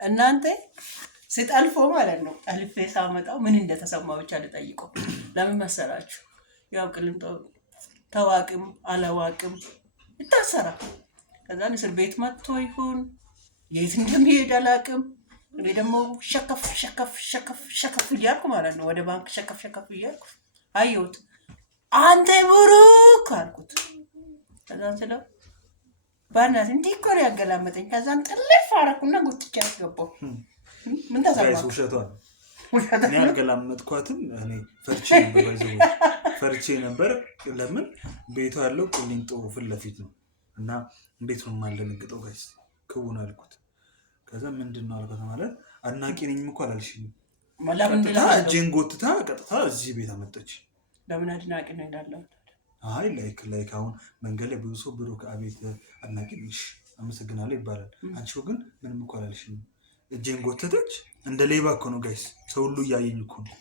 እናንተ ሲጠልፎ ማለት ነው። ጠልፌ ሳመጣው ምን እንደተሰማው ብቻ ልጠይቀው። ለምን መሰላችሁ? ያው ቅልንጦ ታዋቂም አላዋቂም ይታሰራል። ከዛን እስር ቤት መጥቶ ይሁን የት እንደሚሄድ አላውቅም። እኔ ደግሞ ሸከፍ እያልኩ ማለት ነው ወደ ባንክ ሸከፍ እያልኩ አየሁት። አንተ ብሩክ አልኩት። ከዛን ስለው ባናት እንዲህ እኮ ነው ያገላመጠኝ። ከዛን ጥልፍ አደረኩና ጉትቻ አስገባው። ምን ተሰማህ? ውሸቷን እኔ አልገላመጥኳትም። እኔ ፈርቼ ነበር። ለምን ቤቷ ያለው ቂሊንጦ ፊት ለፊት ነው እና እንዴት ነው የማልደነግጠው? ጋይስ ክቡን አልኩት። ከዛ ምንድን ነው አልኳት። ማለት አድናቂ ነኝም እኮ አላልሽኝም። እጄን ጎትታ ቀጥታ እዚህ ቤት አመጣች። ለምን አድናቂ ነው ይላል? አይ ላይክ አሁን መንገድ ላይ ብዙ ሰው ብሩክ አቤት አድናቂ ነሽ አመሰግናለሁ ይባላል። አንቺው ግን ምንም እኮ አላልሽኝም። እጄን ጎተተች። እንደ ሌባ እኮ ነው ጋይስ፣ ሰው ሁሉ እያየኝ እኮ ነው።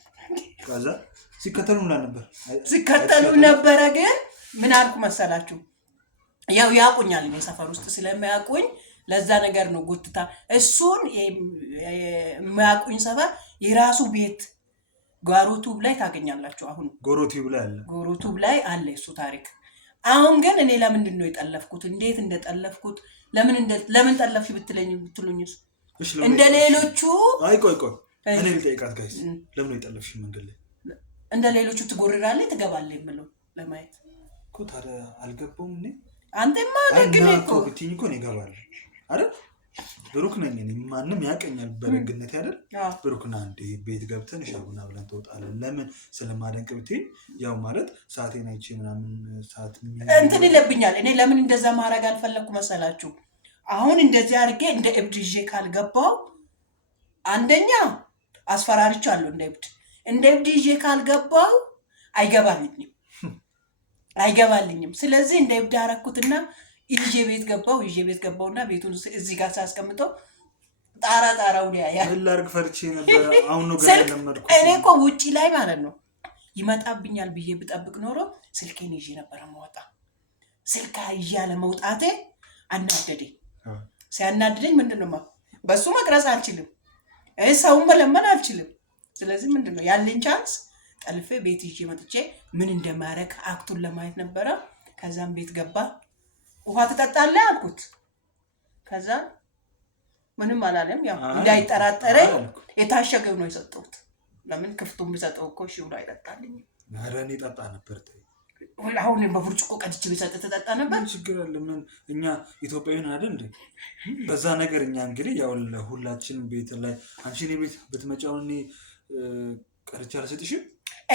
ከዛ ሲከተሉ ነበረ። ግን ምን አልኩ መሰላችሁ? ያው ያቁኛል፣ እኔ ሰፈር ውስጥ ስለማያቁኝ ለዛ ነገር ነው ጉትታ። እሱን የሚያቁኝ ሰፈር የራሱ ቤት ጎሮቱብ ላይ ታገኛላችሁ። አሁን ጎሮቱብ ላይ አለ እሱ ታሪክ። አሁን ግን እኔ ለምንድን ነው የጠለፍኩት? እንዴት እንደጠለፍኩት ለምን ጠለፍሽ ብትሉኝስ እንደ ሌሎቹ ቆይ እኔ ልጠይቃት ጋይስ፣ ለምን የጠለፍሽ መንገድ ላይ እንደ ሌሎቹ ትጎርራለህ ትገባለህ የምለው ለማየት እኮ። ታዲያ አልገባውም እኔ አንተማ ደግኔ እኮ ብትይኝ እኮ እኔ እገባለሁ አይደል? ብሩክ ነኝ እኔ፣ ማንም ያቀኛል በረግነቴ አይደል? ብሩክና አንዴ ቤት ገብተን ሻቡና ብለን ተወጣለን። ለምን ስለማደንቅ ብትይኝ ያው ማለት ሰዓቴን አይቼ ምናምን ሰዓት እንትን ይለብኛል። እኔ ለምን እንደዛ ማድረግ አልፈለኩ መሰላችሁ? አሁን እንደዚህ አድርጌ እንደ እብድ ይዤ ካልገባው አንደኛ አስፈራርቻለሁ። እንደ እብድ ይዤ ካልገባው አይገባልኝም። ስለዚህ እንደ እብድ አደረኩትና ይዤ ቤት ገባውና ቤቱን እዚህ ጋር ሳስቀምጠው ጣራውን ያያል። ላርግ ፈርቼ ነበር። አሁን ነው ገና ለመድኩ። እኔ እኮ ውጪ ላይ ማለት ነው ይመጣብኛል ብዬ ብጠብቅ ኖሮ ስልኬን ይዤ ነበር የምወጣ። ስልካ ይዤ ለመውጣቴ አናደደኝ። ሲያናድደኝ ምንድነው በሱ መቅረጽ አልችልም፣ ሰውን መለመን አልችልም። ስለዚህ ምንድነው ያለኝ ቻንስ ጠልፌ ቤት ይዤ መጥቼ ምን እንደማረግ አክቱን ለማየት ነበረ። ከዛም ቤት ገባ። ውሃ ትጠጣለህ አልኩት። ከዛ ምንም አላለም። ያው እንዳይጠራጠረኝ የታሸገው ነው የሰጠሁት። ለምን ክፍቱን ቢሰጠው እኮ እሺ ብሎ አይጠጣልኝም። ኧረ እኔ ጠጣ ነበር። አሁን በብርጭቆ ቀድቼ ቢሰጥ ተጠጣ ነበር። ችግር አለ? ምን እኛ ኢትዮጵያዊን አይደል እንዴ? በዛ ነገር እኛ እንግዲህ ያው ሁላችንም ቤት ላይ አንቺ እኔ ቤት ብትመጫው እኔ ቀርቼ አልሰጥሽም።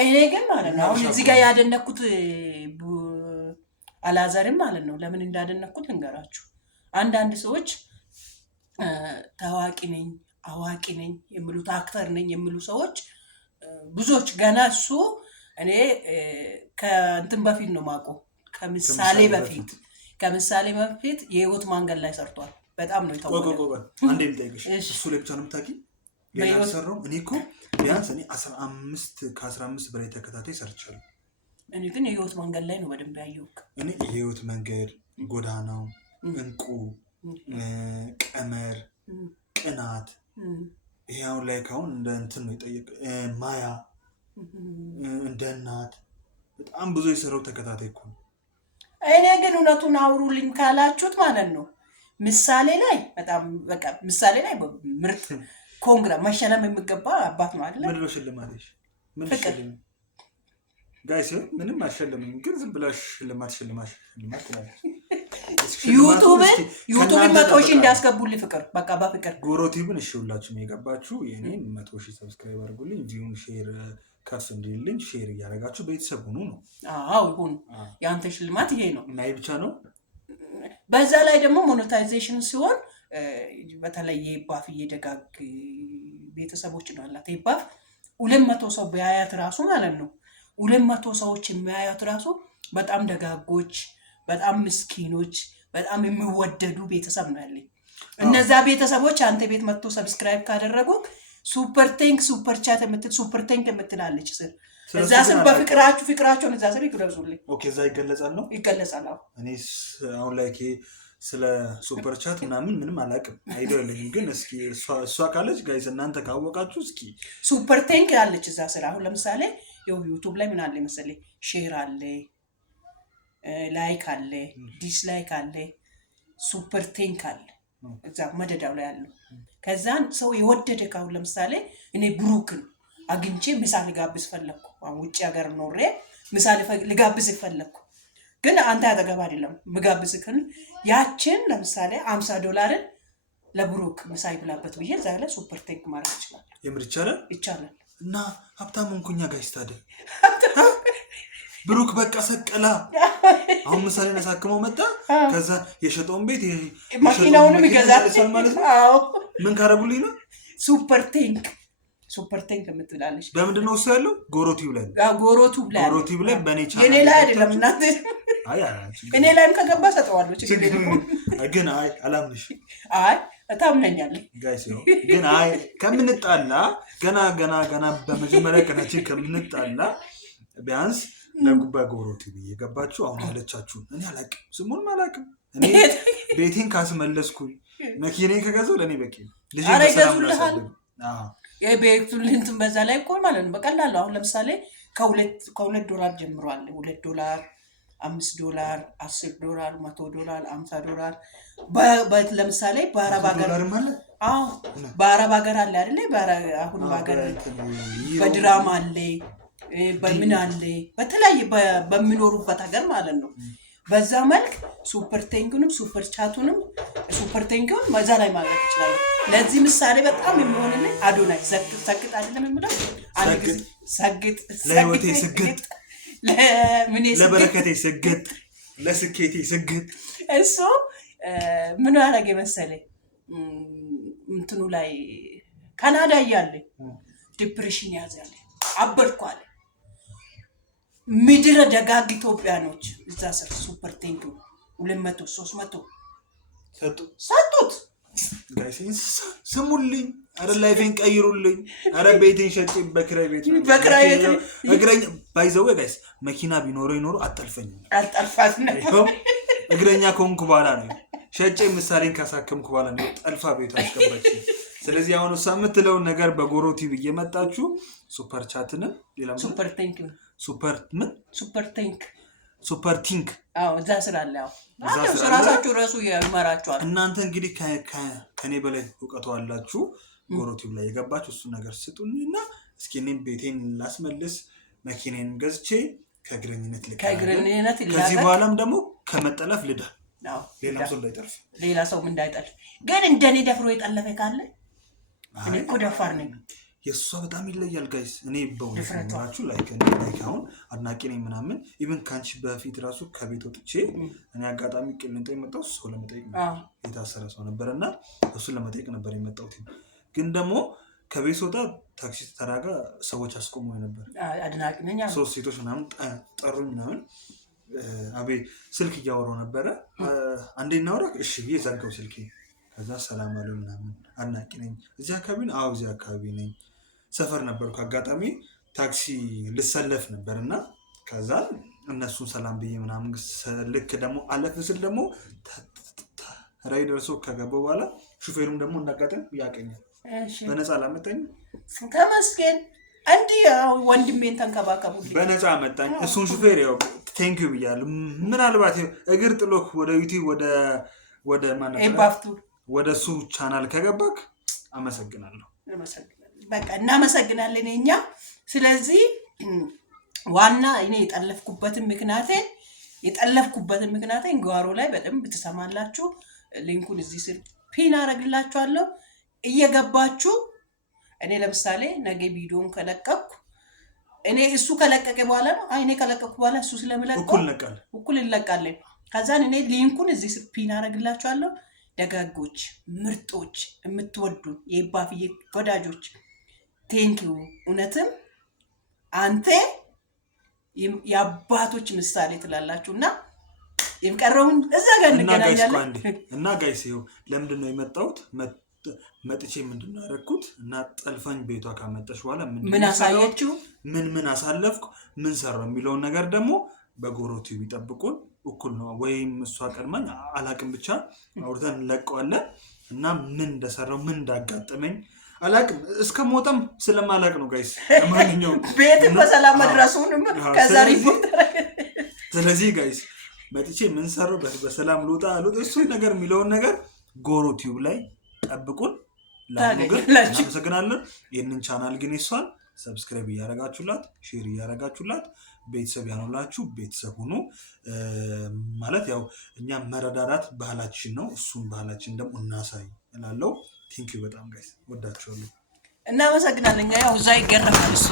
እኔ ግን ማለት ነው አሁን እዚህ ጋር ያደነኩት አላዛርም ማለት ነው። ለምን እንዳደነኩት ልንገራችሁ። አንዳንድ ሰዎች ታዋቂ ነኝ አዋቂ ነኝ የሚሉት አክተር ነኝ የሚሉ ሰዎች ብዙዎች ገና እሱ እኔ ከእንትን በፊት ነው ማቆ ከምሳሌ በፊት የህይወት መንገድ ላይ ሰርቷል። በጣም ነው የታወቀው። አንዴ ልጠይቅሽ፣ እሱ ላይ ብቻ ነው የምታውቂ? ሌላ ሰራው? እኔ እኮ ቢያንስ እኔ 15 በላይ ተከታታይ ሰርቻለሁ። እኔ ግን የህይወት መንገድ ላይ ነው በደንብ ያየሁት። እኔ የህይወት መንገድ፣ ጎዳናው፣ እንቁ፣ ቀመር፣ ቅናት፣ ይሄ አሁን ላይ ካሁን እንደ እንትን ነው የጠየቀ ማያ፣ እንደ እናት በጣም ብዙ የሰራው ተከታታይ እኮ ነው። እኔ ግን እውነቱን አውሩልኝ ካላችሁት ማለት ነው ምሳሌ ላይ በጣም በቃ ምሳሌ ላይ ምርጥ ኮንግራ መሸለም የሚገባ አባት ነው አይደል? ምን ነው ሽልማትሽ? ምን ሽልም ጋይስ ምንም አሸለመኝ፣ ግን ዝም ብላሽ ሽልማት ዩቲዩብ 100,000 እንዲያስገቡልኝ ፍቅር በቃ በፍቅር ጎሮቲብን እሺ፣ ሁላችሁም የገባችሁ የኔን 100,000 ሰብስክራይብ አድርጉልኝ። ቪውን ሼር ከፍ እንዲልኝ ሼር እያደረጋችሁ ቤተሰብ ሁኑ ነው። አዎ ይሁን። ያንተ ሽልማት ይሄ ነው እና ይሄ ብቻ ነው። በዛ ላይ ደግሞ ሞኔታይዜሽን ሲሆን በተለይ የባፍ እየደጋግ ቤተሰቦች ነው አላት። የባፍ 200 ሰው በያያት ራሱ ማለት ነው 200 ሰዎች የሚያያት ራሱ በጣም ደጋጎች፣ በጣም ምስኪኖች፣ በጣም የሚወደዱ ቤተሰብ ነው ያለኝ። እነዛ ቤተሰቦች አንተ ቤት መጥቶ ሰብስክራይብ ካደረጉ ሱፐር ቻት የምትላለች ስር እዛ ስር ፍቅራቸውን እዛ ስር ይግለጹልኝ። ኦኬ፣ እዛ ይገለጻል ነው ይገለጻል። እኔ አሁን ላይ ስለ ሱፐር ቻት ምንም አላውቅም፣ አይደለም ግን እስኪ እሷ ካለች ጋይስ እናንተ ካወቃችሁ እስኪ ሱፐር ቴንክ ያለች እዛ ስራ። አሁን ለምሳሌ ዩቱብ ላይ ምን አለ መሰለኝ ሼር አለ፣ ላይክ አለ፣ ዲስላይክ አለ፣ ሱፐር ቴንክ አለ እዛ መደዳው ላይ አሉ። ከዛን ሰው የወደደ ካሁን ለምሳሌ እኔ ብሩክን አግኝቼ ምሳ ልጋብዝ ፈለኩ፣ ውጭ ሀገር ኖሬ ምሳ ልጋብዝ ፈለኩ፣ ግን አንተ አጠገብ አይደለም ምጋብዝክን ያችን ለምሳሌ $50 ለብሩክ ምሳ ይብላበት ብዬ እዛ ላይ ሱፐር ቴንክ ማድረግ ይችላል። የምር ይቻላል ይቻላል። እና ሀብታም እንኩኛ ጋይስ ታዲያ ብሩክ በቃ ሰቀላ። አሁን ምሳሌ ነሳክመው መጣ። ከዛ የሸጠውን ቤት መኪናውንም ይገዛል ማለት ነው። ምን ካረጉልኝ ነው ሱፐር ቴንክ የምትላለች። በምንድን ነው እሱ ያለው? ጎሮቲው ላይ ጎሮቲው ላይ በኔ ቻናል የኔ ላይ አይደለም እናት። እኔ ላይም ከገባ ሰጠዋለሁ። ግን አላምንሽ። ታምነኛለህ ጋይስ ነው ግን ከምንጣላ ገና በመጀመሪያ ቀናችን ከምንጣላ ቢያንስ ለጉባ ጎሮቲ ብዬ ገባችሁ። አሁን ያለቻችሁ እኔ አላውቅም፣ ስሙን አላውቅም። እኔ ቤቴን ካስመለስኩኝ መኪናዬን ከገዛው ለእኔ በቂ ነው። ኧረ ይገዙልሃል። የቤቱን እንትን በዛ ላይ እኮ ማለት ነው በቀላሉ። አሁን ለምሳሌ $2 ጀምሯል። $2፣ $5፣ $10፣ $100፣ $50 ለምሳሌ በአረብ ሀገር በአረብ ሀገር አለ አይደለ? አሁን በሀገር በድራማ አለ በምን አለ በተለያየ በሚኖሩበት ሀገር ማለት ነው። በዛ መልክ ሱፐር ቴንኩንም ሱፐር ቻቱንም ሱፐር ቴንኩን በዛ ላይ ማግኘት ይችላል። ለዚህ ምሳሌ በጣም የሚሆንልኝ አዶናይ ሰግጥ አይደለም የምለው ሰግጥ ለህይወቴ ስግጥ ለበረከቴ ስግጥ ለስኬቴ ስግጥ። እሱ ምን ያደረገ መሰለኝ እንትኑ ላይ ካናዳ እያለ ዲፕሬሽን ያዛለ አበድኳል። ምድረ ደጋግ ኢትዮጵያኖች እዛ ስር ሱፐር ቴንክ 200 300 ሰጡት። ጋይስ ስሙልኝ፣ አረ ላይፌን ቀይሩልኝ፣ አረ ቤቴን ሸጬ በክራይ ቤት እግረኛ ባይዘው ጋይስ መኪና ቢኖረው አጠልፈኝም አልጠልፋት ነው። እግረኛ ከሆንኩ በኋላ ነው ሸጬ ምሳሌን ካሳከምኩ በኋላ ነው ጠልፋ ቤት አስገባች። ስለዚህ አሁን እሷ የምትለውን ነገር በጎሮቲ እየመጣችሁ ሱፐር ቻትንም ሌላ ሱፐር ቴንክ ሱፐር ቲንክ እዛ ስላለ ራሳችሁ ራሱ ይመራችኋል። እናንተ እንግዲህ ከኔ በላይ እውቀቱ አላችሁ። ጎሮቲው ላይ የገባችሁ እሱ ነገር ስጡኝ እና እስኪ እኔም ቤቴን ላስመልስ፣ መኪናዬን ገዝቼ ከእግረኝነት ልቀር፣ ከዚህ በኋላም ደግሞ ከመጠለፍ ልዳ ሌላ ሰው እንዳይጠልፍ። ግን እንደኔ ደፍሮ የጠለፈ ካለ እኔ እኮ ደፋር ነኝ። የእሷ በጣም ይለያል ጋይስ። እኔ በእውነት ነግራችሁ ላይክ አሁን አድናቂ ነኝ ምናምን ኢቨን ከአንቺ በፊት ራሱ ከቤት ወጥቼ እኔ አጋጣሚ ቅልንጦ የመጣው ሰው ለመጠየቅ የታሰረ ሰው ነበር እና እሱን ለመጠየቅ ነበር የመጣሁት። ግን ደግሞ ከቤት ስወጣ ታክሲ ተራጋ ሰዎች አስቆሙ ነበር። አድናቂ ነኝ 3 ሴቶች ምናምን ጠሩኝ ምናምን። አቤት ስልክ እያወራሁ ነበረ። አንዴ እናውራ እሺ ብዬ ዘጋው ስልኬ። ከዛ ሰላም አለ ምናምን አድናቂ ነኝ እዚህ አካባቢ ነው። እዚህ አካባቢ ነኝ። ሰፈር ነበርኩ። አጋጣሚ ታክሲ ልሰለፍ ነበርና ከዛ እነሱን ሰላም ብዬ ምናምን ልክ ደግሞ አለፍ ስል ደግሞ ራይደር ሰው ከገባው በኋላ ሹፌሩም ደግሞ እንዳጋጠም ያቀኛል። በነፃ ላመጣኝ ተመስገን። እንዲህ ወንድሜን ተንከባከቡልኝ በነፃ አመጣኝ። እሱን ሹፌር ያው ቴንክ ዩ ብያለሁ። ምናልባት እግር ጥሎክ ወደ ዩቲዩብ ወደ ኤባፍቱ ወደ እሱ ቻናል ከገባክ አመሰግናለሁ። በቃ እናመሰግናለን እኛ። ስለዚህ ዋና እኔ የጠለፍኩበትን ምክንያቴ ጓሮ ላይ በደንብ ትሰማላችሁ። ሊንኩን እዚህ ስር ፒን አደርግላችኋለሁ እየገባችሁ። እኔ ለምሳሌ ነገ ቪዲዮን ከለቀኩ እኔ እሱ ከለቀቀ በኋላ ነው እኔ ከለቀኩ በኋላ እሱ ስለምለቀው እኩል እንለቃለን። ከዛን እኔ ሊንኩን እዚህ ስር ፒን አደርግላችኋለሁ። ደጋጎች ምርጦች የምትወዱ የባፍዬ ወዳጆች ቴንኪው። እውነትም አንተ የአባቶች ምሳሌ ትላላችሁና የምቀረውን እዛ ጋር እንገናኛለን። እና ጋይስ ይኸው ለምንድን ነው የመጣሁት? መጥቼ ምንድን ነው ያደረኩት? እና ጠልፈኝ ቤቷ ካመጣሽ በኋላ ምን አሳየችው፣ ምን አሳለፍኩ፣ ምን ሰራው የሚለውን ነገር ደግሞ በጎሮቲው ይጠብቁን። እኩል ነው ወይም እሷ ቀድማኝ አላቅም ብቻ አውርተን እንለቀዋለን እና ምን እንደሰራው ምን እንዳጋጠመኝ አላቅም እስከ ሞተም ስለማላቅ ነው ጋይስ ለማንኛውም ቤት በሰላም መድረሱንም ከዛ ሪፖርት ስለዚህ ጋይስ መጥቼ ምን ሰራው በሰላም ልውጣ እሱ ነገር የሚለውን ነገር ጎሮ ቲዩብ ላይ ጠብቁን ለነገር እናመሰግናለን ይሄንን ቻናል ግን ይሷል ሰብስክራይብ ያረጋችሁላት ሼር ያረጋችሁላት ቤተሰብ ያኖላችሁ ቤተሰብ ሁኑ ማለት ያው እኛ መረዳዳት ባህላችን ነው እሱን ባህላችን ደግሞ እናሳይ እላለሁ ቴንክ ዩ በጣም ጋይስ ወዳችኋለሁ እናመሰግናለን ያው ዛይ ገረማል እሱ